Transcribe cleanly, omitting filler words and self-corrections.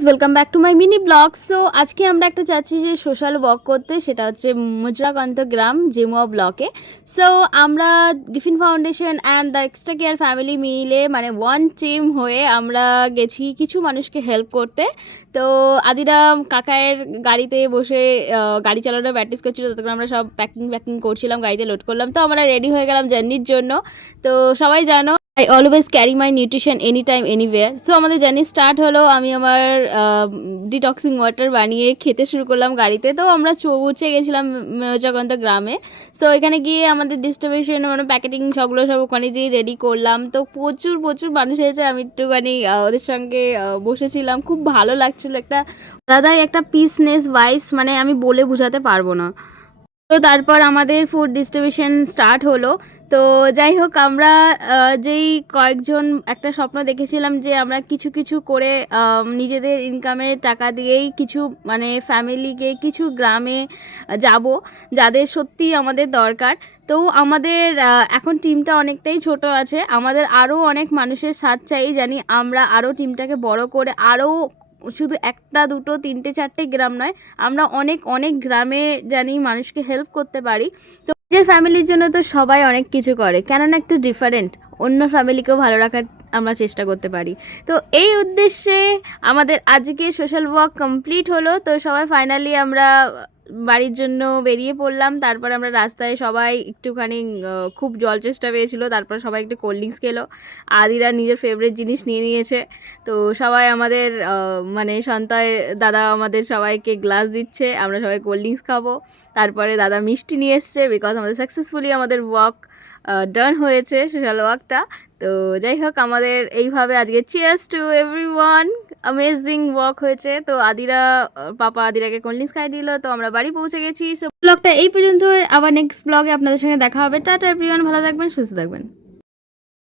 Guys welcome back to my mini blog. So আজকে আমরা একটা চাচ্ছি যে সোশ্যাল ওয়াক করতে, সেটা হচ্ছে মুজরাকান্ত গ্রাম জিমুয়া ব্লকে। সো আমরা Giffin foundation and the extra care family মিলে মানে ওয়ান টিম হয়ে আমরা গেছি কিছু মানুষকে হেল্প করতে। তো আদিরাম কাকায়ের গাড়িতে বসে গাড়ি চালানোর প্র্যাকটিস করছিল, ততক্ষণ আমরা সব প্যাকিং করছিলাম, গাড়িতে লোড করলাম। তো আমরা রেডি হয়ে গেলাম জার্নির জন্য। তো সবাই জানো I always carry my nutrition any time anywhere. So আমাদের জার্নি স্টার্ট হলো, আমি আমার ডিটক্সিং ওয়াটার বানিয়ে খেতে শুরু করলাম গাড়িতে। তো আমরা পৌঁছে গেছিলাম জগন্ত গ্রামে। সো এখানে গিয়ে আমাদের ডিস্ট্রিবিউশন মানে প্যাকেটিং সবগুলো সব ওখানে যেয়ে রেডি করলাম। তো প্রচুর প্রচুর মানুষ এসেছে, আমি একটুখানি ওদের সঙ্গে বসেছিলাম, খুব ভালো লাগছিলো। একটা আলাদাই একটা পিসনেস ভাইবস, মানে আমি বলে বোঝাতে পারবো না। তো তারপর আমাদের ফুড ডিস্ট্রিবিউশন স্টার্ট হলো। তো যাই হোক, আমরা যেই কয়েকজন একটা স্বপ্ন দেখেছিলাম যে আমরা কিছু কিছু করে নিজেদের ইনকামের টাকা দিয়েই কিছু মানে ফ্যামিলিকে কিছু গ্রামে যাব, যাদের সত্যি আমাদের দরকার। তো আমাদের এখন টিমটা অনেকটাই ছোট আছে, আমাদের আরও অনেক মানুষের সাথ চাই, জানি আমরা আরও টিমটাকে বড় করে আরও শুধু একটা দুটো তিনটে চারটে গ্রাম নয়, আমরা অনেক অনেক গ্রামে জানি মানুষকে হেল্প করতে পারি। তো নিজের ফ্যামিলির জন্য তো সবাই অনেক কিছু করে, কেননা একটু ডিফারেন্ট, অন্য ফ্যামিলিকেও ভালো রাখার আমরা চেষ্টা করতে পারি। তো এই উদ্দেশ্যে আমাদের আজকে সোশ্যাল ওয়ার্ক কমপ্লিট হলো। তো সবাই ফাইনালি আমরা বাড়ির জন্য বেরিয়ে পড়লাম। তারপর আমরা রাস্তায় সবাই একটুখানি খুব জল চেষ্টা পেয়েছিল, তারপর সবাই একটু কোল্ড ড্রিঙ্কস খেলো। আদিরা নিজের ফেভারিট জিনিস নিয়ে নিয়েছে। তো সবাই আমাদের মানে সন্তায় দাদা আমাদের সবাইকে গ্লাস দিচ্ছে, আমরা সবাই কোল্ড ড্রিঙ্কস খাবো। তারপরে দাদা মিষ্টি নিয়ে এসছে, বিকজ আমাদের সাকসেসফুলি আমাদের ওয়াক ডান হয়েছে, সোশ্যাল ওয়াকটা। তো যাই হোক, আমাদের এইভাবে আজকে cheers to everyone, amazing walk হয়েছে। তো পাপা আদিরাকে কোল্ড ড্রিঙ্কস খাই দিল, তো আমরা বাড়ি পৌঁছে গেছি। সো ব্লগটা এই পর্যন্ত, আবার নেক্সট ব্লগে আপনাদের সঙ্গে দেখা হবে। টাটা এভরিওয়ান, ভালো থাকবেন, সুস্থ থাকবেন।